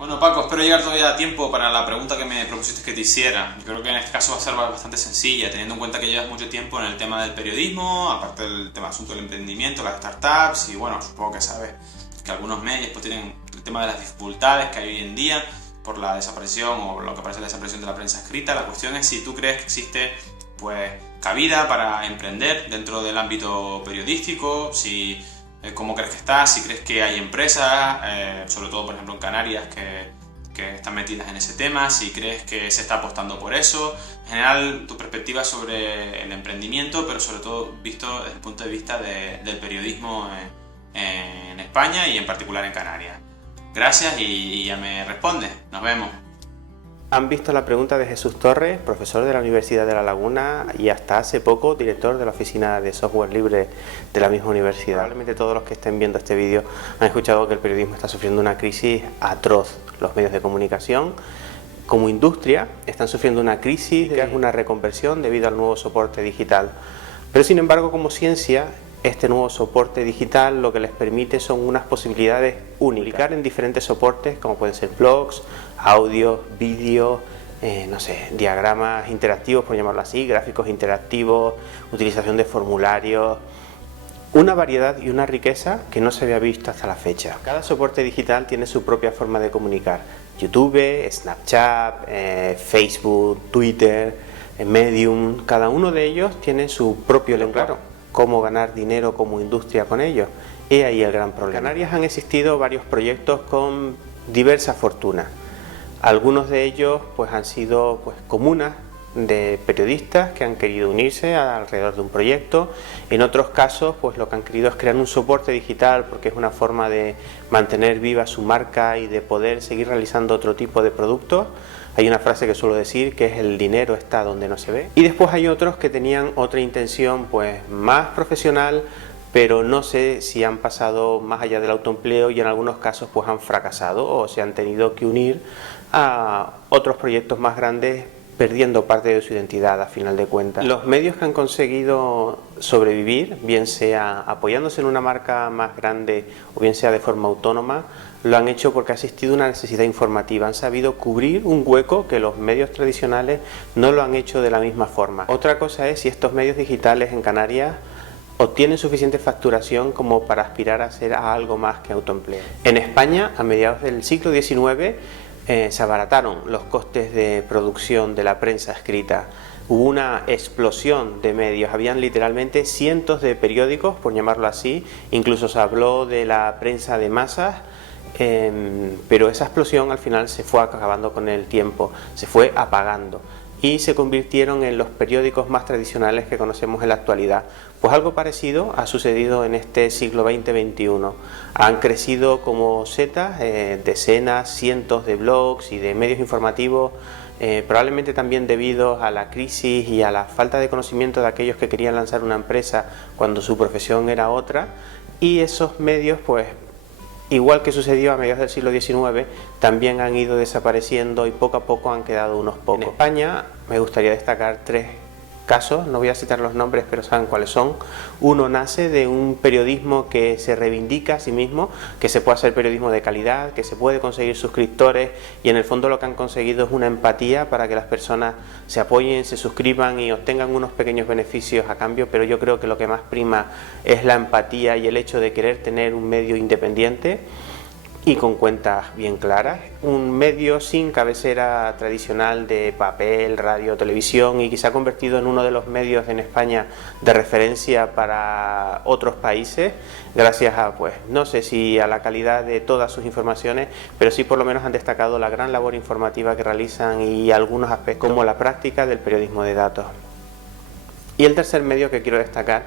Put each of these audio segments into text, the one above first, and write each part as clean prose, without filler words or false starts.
Bueno, Paco, espero llegar todavía a tiempo para la pregunta que me propusiste que te hiciera. Yo creo que en este caso va a ser bastante sencilla, teniendo en cuenta que llevas mucho tiempo en el tema del periodismo, aparte del tema asunto del emprendimiento, las startups, y bueno, supongo que sabes que algunos medios pues tienen el tema de las dificultades que hay hoy en día por la desaparición o lo que parece la desaparición de la prensa escrita. La cuestión es si tú crees que existe pues cabida para emprender dentro del ámbito periodístico, si cómo crees que está, si crees que hay empresas, sobre todo por ejemplo en Canarias, que están metidas en ese tema, si crees que se está apostando por eso, en general tu perspectiva sobre el emprendimiento, pero sobre todo visto desde el punto de vista del periodismo en España y en particular en Canarias. Gracias y ya me respondes, nos vemos. Han visto la pregunta de Jesús Torres, profesor de la Universidad de La Laguna y hasta hace poco director de la oficina de software libre de la misma universidad. Probablemente todos los que estén viendo este vídeo han escuchado que el periodismo está sufriendo una crisis atroz. Los medios de comunicación como industria están sufriendo una crisis que es una reconversión debido al nuevo soporte digital. Pero sin embargo, como ciencia, este nuevo soporte digital lo que les permite son unas posibilidades únicas. Publicar en diferentes soportes como pueden ser blogs, audios, vídeos, no sé, diagramas interactivos por llamarlo así, gráficos interactivos, utilización de formularios, una variedad y una riqueza que no se había visto hasta la fecha. Cada soporte digital tiene su propia forma de comunicar. YouTube, Snapchat, Facebook, Twitter, Medium, cada uno de ellos tiene su propio lenguaje. Claro, cómo ganar dinero como industria con ellos. Y ahí el gran problema. En Canarias han existido varios proyectos con diversas fortunas. Algunos de ellos pues han sido comunas de periodistas que han querido unirse alrededor de un proyecto. En otros casos pues lo que han querido es crear un soporte digital porque es una forma de mantener viva su marca y de poder seguir realizando otro tipo de productos. Hay una frase que suelo decir que es el dinero está donde no se ve. Y después hay otros que tenían otra intención pues más profesional, pero no sé si han pasado más allá del autoempleo y en algunos casos pues han fracasado o se han tenido que unir a otros proyectos más grandes, perdiendo parte de su identidad a final de cuentas. Los medios que han conseguido sobrevivir, bien sea apoyándose en una marca más grande o bien sea de forma autónoma, lo han hecho porque ha existido una necesidad informativa, han sabido cubrir un hueco que los medios tradicionales no lo han hecho de la misma forma. Otra cosa es si estos medios digitales en Canarias obtienen suficiente facturación como para aspirar a ser a algo más que autoempleo. En España, a mediados del siglo XIX, se abarataron los costes de producción de la prensa escrita. Hubo una explosión de medios, habían literalmente cientos de periódicos, por llamarlo así, incluso se habló de la prensa de masas, pero esa explosión al final se fue acabando con el tiempo, se fue apagando y se convirtieron en los periódicos más tradicionales que conocemos en la actualidad. Pues algo parecido ha sucedido en este siglo XX-XXI. Han crecido como setas decenas, cientos de blogs y de medios informativos, probablemente también debido a la crisis y a la falta de conocimiento de aquellos que querían lanzar una empresa cuando su profesión era otra, y esos medios pues igual que sucedió a mediados del siglo XIX, también han ido desapareciendo y poco a poco han quedado unos pocos. En España me gustaría destacar tres casos, no voy a citar los nombres pero saben cuáles son. Uno nace de un periodismo que se reivindica a sí mismo, que se puede hacer periodismo de calidad, que se puede conseguir suscriptores y en el fondo lo que han conseguido es una empatía para que las personas se apoyen, se suscriban y obtengan unos pequeños beneficios a cambio, pero yo creo que lo que más prima es la empatía y el hecho de querer tener un medio independiente y con cuentas bien claras, un medio sin cabecera tradicional de papel, radio, televisión y que se ha convertido en uno de los medios en España de referencia para otros países gracias a, pues, no sé si a la calidad de todas sus informaciones, pero sí por lo menos han destacado la gran labor informativa que realizan y algunos aspectos como la práctica del periodismo de datos. Y el tercer medio que quiero destacar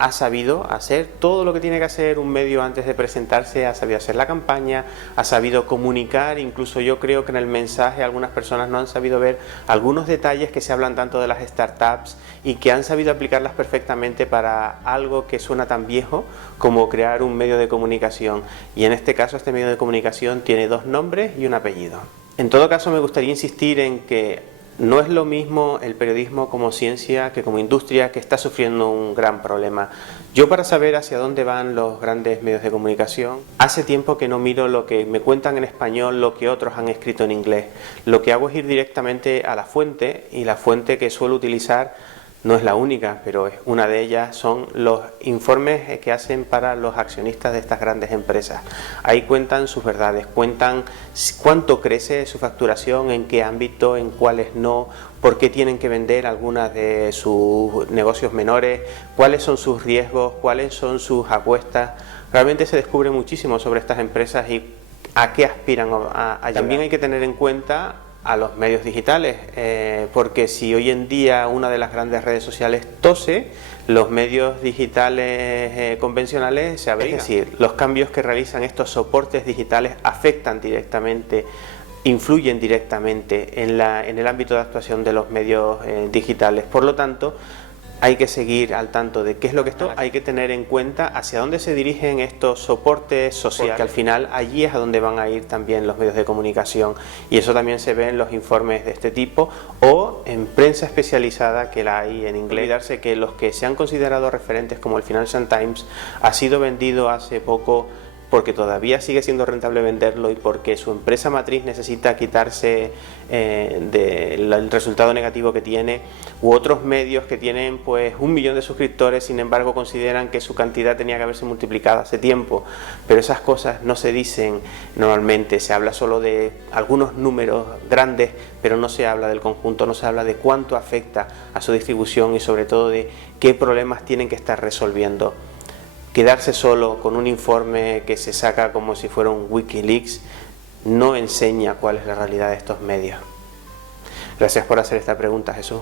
ha sabido hacer todo lo que tiene que hacer un medio antes de presentarse, ha sabido hacer la campaña, ha sabido comunicar, incluso yo creo que en el mensaje algunas personas no han sabido ver algunos detalles que se hablan tanto de las startups y que han sabido aplicarlas perfectamente para algo que suena tan viejo como crear un medio de comunicación, y en este caso este medio de comunicación tiene dos nombres y un apellido. En todo caso me gustaría insistir en que No es lo mismo el periodismo como ciencia que como industria, que está sufriendo un gran problema. Yo, para saber hacia dónde van los grandes medios de comunicación, hace tiempo que no miro lo que me cuentan en español, lo que otros han escrito en inglés. Lo que hago es ir directamente a la fuente, y la fuente que suelo utilizar no es la única, pero es una de ellas, son los informes que hacen para los accionistas de estas grandes empresas. Ahí cuentan sus verdades, cuentan cuánto crece su facturación, en qué ámbito, en cuáles no, por qué tienen que vender algunas de sus negocios menores, cuáles son sus riesgos, cuáles son sus apuestas. Realmente se descubre muchísimo sobre estas empresas y a qué aspiran a llegar. También hay que tener en cuenta a los medios digitales, porque si hoy en día una de las grandes redes sociales tose, los medios digitales convencionales se abrigan. Es decir, los cambios que realizan estos soportes digitales afectan directamente, influyen directamente en el ámbito de actuación de los medios digitales. Por lo tanto, hay que seguir al tanto de qué es lo que esto, hay que tener en cuenta hacia dónde se dirigen estos soportes sociales, porque al final allí es a donde van a ir también los medios de comunicación, y eso también se ve en los informes de este tipo o en prensa especializada que la hay en inglés. Olvidarse que los que se han considerado referentes, como el Financial Times, ha sido vendido hace poco porque todavía sigue siendo rentable venderlo y porque su empresa matriz necesita quitarse del resultado negativo que tiene, u otros medios que tienen pues 1 millón de suscriptores, sin embargo consideran que su cantidad tenía que haberse multiplicado hace tiempo, pero esas cosas no se dicen normalmente, se habla solo de algunos números grandes, pero no se habla del conjunto, no se habla de cuánto afecta a su distribución y sobre todo de qué problemas tienen que estar resolviendo. Quedarse solo con un informe que se saca como si fuera un Wikileaks no enseña cuál es la realidad de estos medios. Gracias por hacer esta pregunta, Jesús.